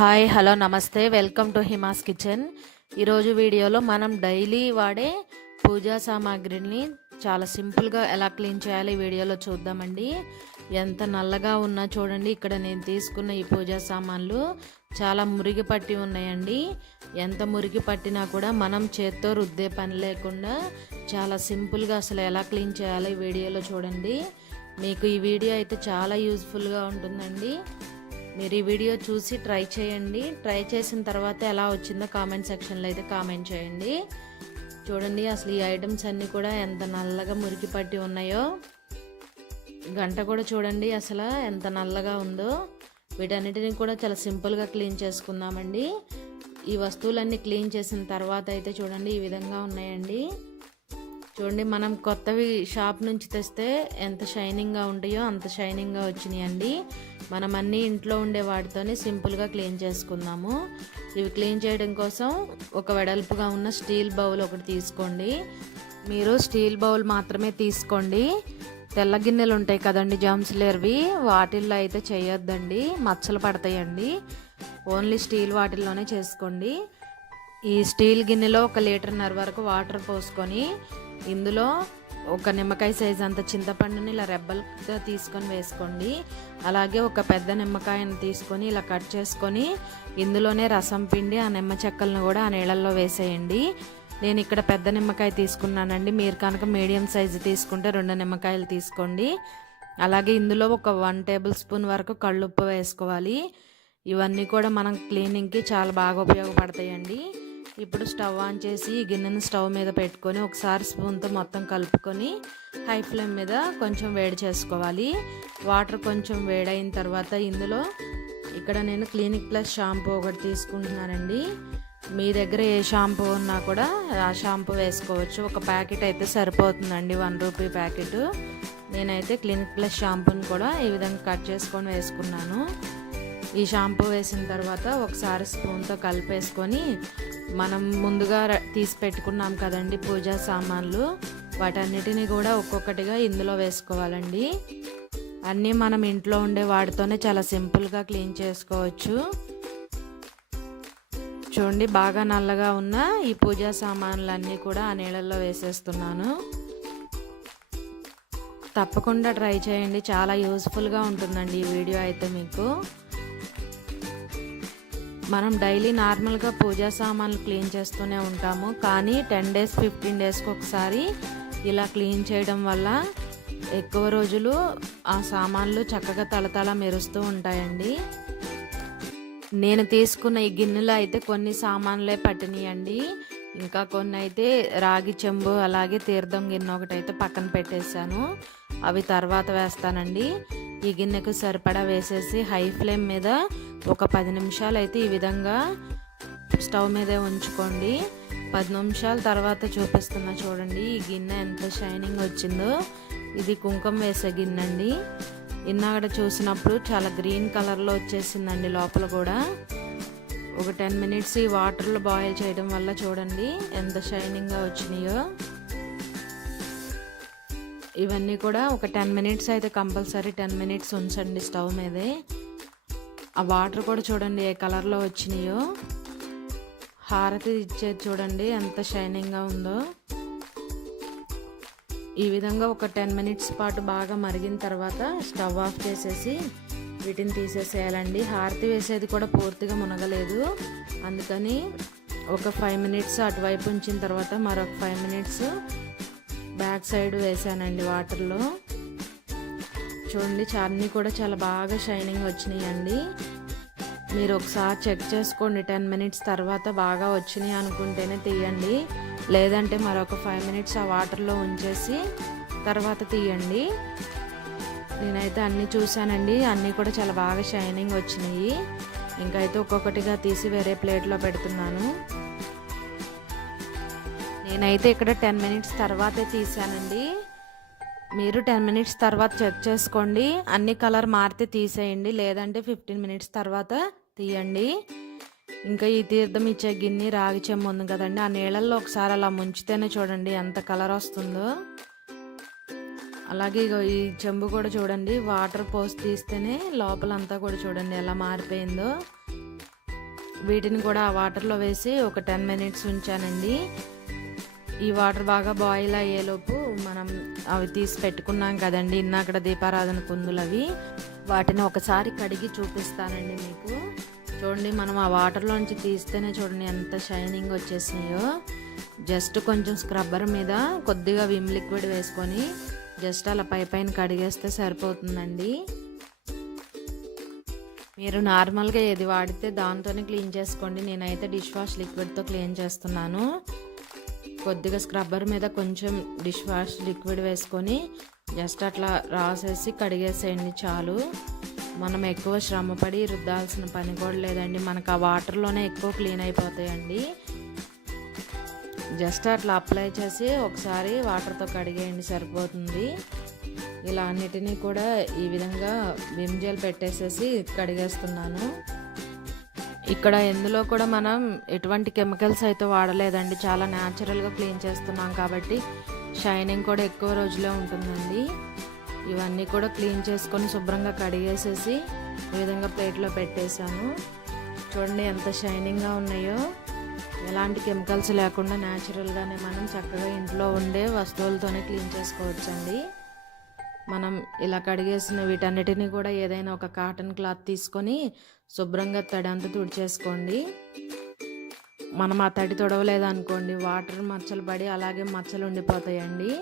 Hi hello namaste. Welcome to Hima's kitchen. ఈరోజు వీడియోలో మనం డైలీ వాడే పూజా సామాగ్రిని చాలా సింపుల్గా ఎలా క్లీన్ చేయాలి వీడియోలో చూద్దామండి. ఎంత నల్లగా ఉన్నా చూడండి ఇక్కడ నేను తీసుకున్న ఈ పూజా సామాన్లు చాలా మురిగి పట్టి ఉన్నాయండి. ఎంత మురిగి పట్టినా కూడా మనం చేత్తో రుద్దే పని లేకుండా చాలా సింపుల్గా అసలు ఎలా క్లీన్ చేయాలి ఈ వీడియోలో చూడండి. మీకు ఈ వీడియో అయితే చాలా యూజ్ఫుల్గా ఉంటుందండి. మీరు ఈ వీడియో చూసి ట్రై చేయండి. ట్రై చేసిన తర్వాత ఎలా వచ్చిందో కామెంట్ సెక్షన్లో అయితే కామెంట్ చేయండి. చూడండి అసలు ఈ ఐటమ్స్ అన్నీ కూడా ఎంత నల్లగా మురికి పట్టి ఉన్నాయో. గంట కూడా చూడండి అసలు ఎంత నల్లగా ఉందో. వీటన్నిటిని కూడా చాలా సింపుల్గా క్లీన్ చేసుకుందామండి. ఈ వస్తువులన్నీ క్లీన్ చేసిన తర్వాత అయితే చూడండి ఈ విధంగా ఉన్నాయండి. చూడండి మనం కొత్తవి షాప్ నుంచి తెస్తే ఎంత షైనింగ్గా ఉంటాయో అంత షైనింగ్గా వచ్చినాయండి. మనం అన్నీ ఇంట్లో ఉండే వాటితోనే సింపుల్గా క్లీన్ చేసుకుందాము. ఇవి క్లీన్ చేయడం కోసం ఒక వెడల్పుగా ఉన్న స్టీల్ బౌల్ ఒకటి తీసుకోండి. మీరు స్టీల్ బౌల్ మాత్రమే తీసుకోండి. తెల్ల గిన్నెలు ఉంటాయి కదండి జామ్స్లేర్వి వాటిల్లో అయితే చేయొద్దండి. మచ్చలు పడతాయండి. ఓన్లీ స్టీల్ వాటిల్లోనే చేసుకోండి. ఈ స్టీల్ గిన్నెలో ఒక లీటర్న్నర వరకు వాటర్ పోసుకొని ఇందులో ఒక నిమ్మకాయ సైజ్ అంత చింతపండుని ఇలా రెబ్బలుగా తీసుకొని వేసుకోండి. అలాగే ఒక పెద్ద నిమ్మకాయను తీసుకొని ఇలా కట్ చేసుకొని ఇందులోనే రసం పిండి ఆ నిమ్మ చెక్కలను కూడా ఆ నీళ్ళల్లో వేసేయండి. నేను ఇక్కడ పెద్ద నిమ్మకాయ తీసుకున్నానండి. మీరు కనుక మీడియం సైజు తీసుకుంటే రెండు నిమ్మకాయలు తీసుకోండి. అలాగే ఇందులో ఒక వన్ టేబుల్ స్పూన్ వరకు కళ్ళుప్పు వేసుకోవాలి. ఇవన్నీ కూడా మనం క్లీనింగ్కి చాలా బాగా ఉపయోగపడతాయండి. ఇప్పుడు స్టవ్ ఆన్ చేసి ఈ గిన్నెను స్టవ్ మీద పెట్టుకొని ఒకసారి స్పూన్తో మొత్తం కలుపుకొని హై ఫ్లేమ్ మీద కొంచెం వేడి చేసుకోవాలి. వాటర్ కొంచెం వేడైన తర్వాత ఇందులో ఇక్కడ నేను క్లినిక్ ప్లస్ షాంపూ ఒకటి తీసుకుంటున్నానండి. మీ దగ్గర ఏ షాంపూ ఉన్నా కూడా ఆ షాంపూ వేసుకోవచ్చు. ఒక ప్యాకెట్ అయితే సరిపోతుందండి వన్ రూపీ ప్యాకెట్. నేనైతే క్లినిక్ ప్లస్ షాంపూని కూడా ఈ విధంగా కట్ చేసుకొని వేసుకున్నాను. ఈ షాంపూ వేసిన తర్వాత ఒకసారి స్పూన్తో కలిపేసుకొని మనం ముందుగా తీసి పెట్టుకున్నాం కదండి పూజా సామాన్లు. వాటన్నిటిని కూడా ఒక్కొక్కటిగా ఇందులో వేసుకోవాలండి. అన్నీ మనం ఇంట్లో ఉండే వాటితోనే చాలా సింపుల్గా క్లీన్ చేసుకోవచ్చు. చూడండి బాగా నల్లగా ఉన్న ఈ పూజా సామాన్లన్నీ కూడా ఆ నీళ్ళల్లో వేసేస్తున్నాను. తప్పకుండా ట్రై చేయండి. చాలా యూస్ఫుల్గా ఉంటుందండి ఈ వీడియో అయితే మీకు. మనం డైలీ నార్మల్గా పూజా సామాన్లు క్లీన్ చేస్తూనే ఉంటాము. కానీ టెన్ డేస్ ఫిఫ్టీన్ డేస్కి ఒకసారి ఇలా క్లీన్ చేయడం వల్ల ఎక్కువ రోజులు ఆ సామాన్లు చక్కగా తలతల మెరుస్తూ ఉంటాయండి. నేను తీసుకున్న ఈ గిన్నెలో అయితే కొన్ని సామాన్లే పట్టినాయండి. ఇంకా కొన్ని అయితే రాగి చెంబు అలాగే తీర్థం గిన్నె ఒకటి అయితే పక్కన పెట్టేశాను. అవి తర్వాత వేస్తానండి. ఈ గిన్నెకు సరిపడా వేసేసి హై ఫ్లేమ్ మీద ఒక పది నిమిషాలు అయితే ఈ విధంగా స్టవ్ మీదే ఉంచుకోండి. పది నిమిషాల తర్వాత చూపిస్తున్నా చూడండి ఈ గిన్నె ఎంత షైనింగ్ వచ్చిందో. ఇది కుంకుమ వేసే గిన్నె అండి ఇన్నాగడ చూసినప్పుడు చాలా గ్రీన్ కలర్లో వచ్చేసిందండి లోపల కూడా. ఒక టెన్ మినిట్స్ ఈ వాటర్లో బాయిల్ చేయడం వల్ల చూడండి ఎంత షైనింగ్గా వచ్చినాయో. ఇవన్నీ కూడా ఒక టెన్ మినిట్స్ అయితే కంపల్సరీ టెన్ మినిట్స్ ఉంచండి స్టవ్ మీదే. ఆ వాటర్ కూడా చూడండి ఏ కలర్లో వచ్చినాయో. హారతి ఇచ్చేది చూడండి ఎంత షైనింగ్గా ఉందో. ఈ విధంగా ఒక టెన్ మినిట్స్ పాటు బాగా మరిగిన తర్వాత స్టవ్ ఆఫ్ చేసేసి వీటిని తీసేసేయాలండి. హారతి వేసేది కూడా పూర్తిగా మునగలేదు. అందుకని ఒక ఫైవ్ మినిట్స్ అటువైపు ఉంచిన తర్వాత మరొక ఫైవ్ మినిట్స్ బ్యాక్ సైడ్ వేసానండి వాటర్లో చూడండి అన్నీ కూడా చాలా బాగా షైనింగ్ వచ్చినాయండి. మీరు ఒకసారి చెక్ చేసుకోండి టెన్ మినిట్స్ తర్వాత బాగా వచ్చినాయి అనుకుంటేనే తీయండి. లేదంటే మరొక ఫైవ్ మినిట్స్ ఆ వాటర్లో ఉంచేసి తర్వాత తీయండి. నేనైతే అన్నీ చూశానండి అన్నీ కూడా చాలా బాగా షైనింగ్ వచ్చినాయి. ఇంకైతే ఒక్కొక్కటిగా తీసి వేరే ప్లేట్లో పెడుతున్నాను. నేనైతే ఇక్కడ టెన్ మినిట్స్ తర్వాతే తీసానండి మీరు టెన్ మినిట్స్ తర్వాత చెక్ చేసుకోండి. అన్ని కలర్ మారితే తీసేయండి. లేదంటే ఫిఫ్టీన్ మినిట్స్ తర్వాత తీయండి. ఇంకా ఈ తీర్థం ఇచ్చే గిన్నె రాగి చెమ్ము ఉంది కదండి. ఆ నీళ్ళల్లో ఒకసారి అలా ముంచితేనే చూడండి ఎంత కలర్ వస్తుందో. అలాగే ఇగో ఈ చెంబు కూడా చూడండి. వాటర్ పోసి తీస్తేనే లోపలంతా కూడా చూడండి ఎలా మారిపోయిందో. వీటిని కూడా ఆ వాటర్లో వేసి ఒక టెన్ మినిట్స్ ఉంచానండి. ఈ వాటర్ బాగా బాయిల్ అయ్యేలోపు మనం అవి తీసి పెట్టుకున్నాం కదండి. ఇన్నాకడ దీపారాధన కుందులు అవి. వాటిని ఒకసారి కడిగి చూపిస్తానండి మీకు. చూడండి మనం ఆ వాటర్లోంచి తీస్తేనే చూడండి ఎంత షైనింగ్ వచ్చేసినాయో. జస్ట్ కొంచెం స్క్రబ్బర్ మీద కొద్దిగా విమ్ లిక్విడ్ వేసుకొని జస్ట్ అలా పై పైన కడిగేస్తే సరిపోతుందండి. మీరు నార్మల్గా ఏది వాడితే దాంతోనే క్లీన్ చేసుకోండి. నేనైతే డిష్ వాష్ లిక్విడ్తో క్లీన్ చేస్తున్నాను. కొద్దిగా స్క్రబ్బర్ మీద కొంచెం డిష్ వాష్ లిక్విడ్ వేసుకొని జస్ట్ అట్లా రాసేసి కడిగేసేయండి చాలు. మనం ఎక్కువ శ్రమపడి రుద్దాల్సిన పని కూడా లేదండి. మనకు ఆ వాటర్లోనే ఎక్కువ క్లీన్ అయిపోతాయండి. జస్ట్ అట్లా అప్లై చేసి ఒకసారి వాటర్తో కడిగేయండి సరిపోతుంది. ఇలా అన్నిటినీ కూడా ఈ విధంగా విమ్ జెల్ పెట్టేసేసి కడిగేస్తున్నాను. ఇక్కడ ఎందులో కూడా మనం ఎటువంటి కెమికల్స్ అయితే వాడలేదండి. చాలా న్యాచురల్గా క్లీన్ చేస్తున్నాం కాబట్టి షైనింగ్ కూడా ఎక్కువ రోజులే ఉంటుందండి. ఇవన్నీ కూడా క్లీన్ చేసుకొని శుభ్రంగా కడిగేసేసి ఈ విధంగా ప్లేట్లో పెట్టేశాను. చూడండి ఎంత షైనింగ్గా ఉన్నాయో. ఎలాంటి కెమికల్స్ లేకుండా న్యాచురల్గానే మనం చక్కగా ఇంట్లో ఉండే వస్తువులతోనే క్లీన్ చేసుకోవచ్చండి. మనం ఇలా కడిగేసిన వీటన్నిటిని కూడా ఏదైనా ఒక కాటన్ క్లాత్ తీసుకొని శుభ్రంగా తడి అంతా తుడిచేసుకోండి. మనం ఆ తడి తొడవలేదనుకోండి వాటర్ మచ్చలు పడి అలాగే మచ్చలు ఉండిపోతాయండి.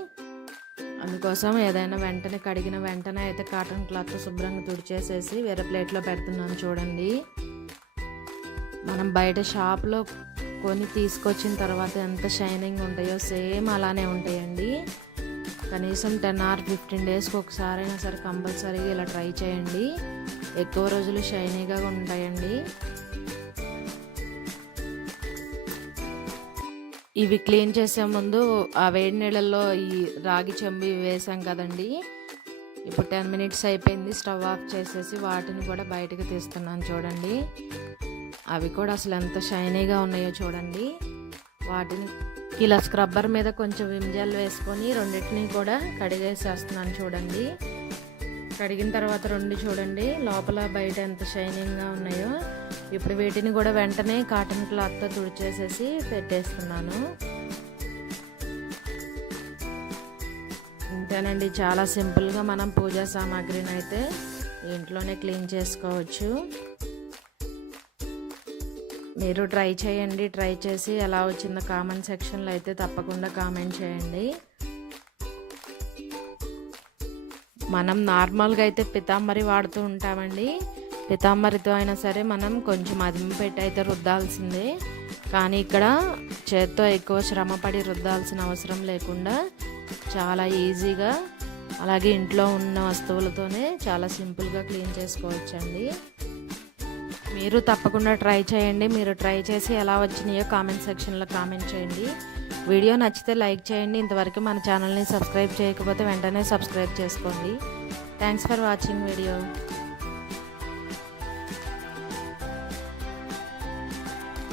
అందుకోసం ఏదైనా వెంటనే కడిగిన వెంటనే అయితే కాటన్ క్లాత్ శుభ్రంగా తుడిచేసేసి వేరే ప్లేట్లో పెడుతున్నాను చూడండి. మనం బయట షాప్లో కొని తీసుకొచ్చిన తర్వాత ఎంత షైనింగ్ ఉంటాయో సేమ్ అలానే ఉంటాయండి. కనీసం టెన్ ఆర్ ఫిఫ్టీన్ డేస్కి ఒకసారి అయినా సరే కంపల్సరీగా ఇలా ట్రై చేయండి. ఎక్కువ రోజులు షైనీగా ఉంటాయండి. ఇవి క్లీన్ చేసే ముందు ఆ వేడి నీళ్ళల్లో ఈ రాగి చెంబు వేసాం కదండి. ఇప్పుడు టెన్ మినిట్స్ అయిపోయింది స్టవ్ ఆఫ్ చేసేసి వాటిని కూడా బయటకు తీస్తున్నాను చూడండి. అవి కూడా అసలు ఎంత షైనీగా ఉన్నాయో చూడండి. వాటిని ఇలా స్క్రబ్బర్ మీద కొంచెం విమ్జాల్ వేసుకొని రెండింటిని కూడా కడిగేసేస్తున్నాను చూడండి. కడిగిన తర్వాత రెండు చూడండి లోపల బయట ఎంత షైనింగ్గా ఉన్నాయో. ఇప్పుడు వీటిని కూడా వెంటనే కాటన్ క్లాత్తో తుడిచేసేసి పెట్టేస్తున్నాను. ఇంతేనండి చాలా సింపుల్గా మనం పూజా సామాగ్రిని అయితే ఇంట్లోనే క్లీన్ చేసుకోవచ్చు. మీరు ట్రై చేయండి ట్రై చేసి ఎలా వచ్చిందో కామెంట్ సెక్షన్లో అయితే తప్పకుండా కామెంట్ చేయండి. మనం నార్మల్గా అయితే పితాంబరి వాడుతూ ఉంటామండి. పితాంబరితో అయినా సరే మనం కొంచెం అదిమి పెట్టి అయితే రుద్దాల్సిందే. కానీ ఇక్కడ చేత్తో ఎక్కువ శ్రమపడి రుద్దాల్సిన అవసరం లేకుండా చాలా ఈజీగా అలాగే ఇంట్లో ఉన్న వస్తువులతోనే చాలా సింపుల్గా క్లీన్ చేసుకోవచ్చండి. మీరు తప్పకుండా ట్రై చేయండి. మీరు ట్రై చేసి ఎలా వచ్చినాయో కామెంట్ సెక్షన్లో కామెంట్ చేయండి. వీడియో నచ్చితే లైక్ చేయండి. ఇంతవరకు మన ఛానల్ని సబ్స్క్రైబ్ చేయకపోతే వెంటనే సబ్స్క్రైబ్ చేసుకోండి. Thanks for watching video.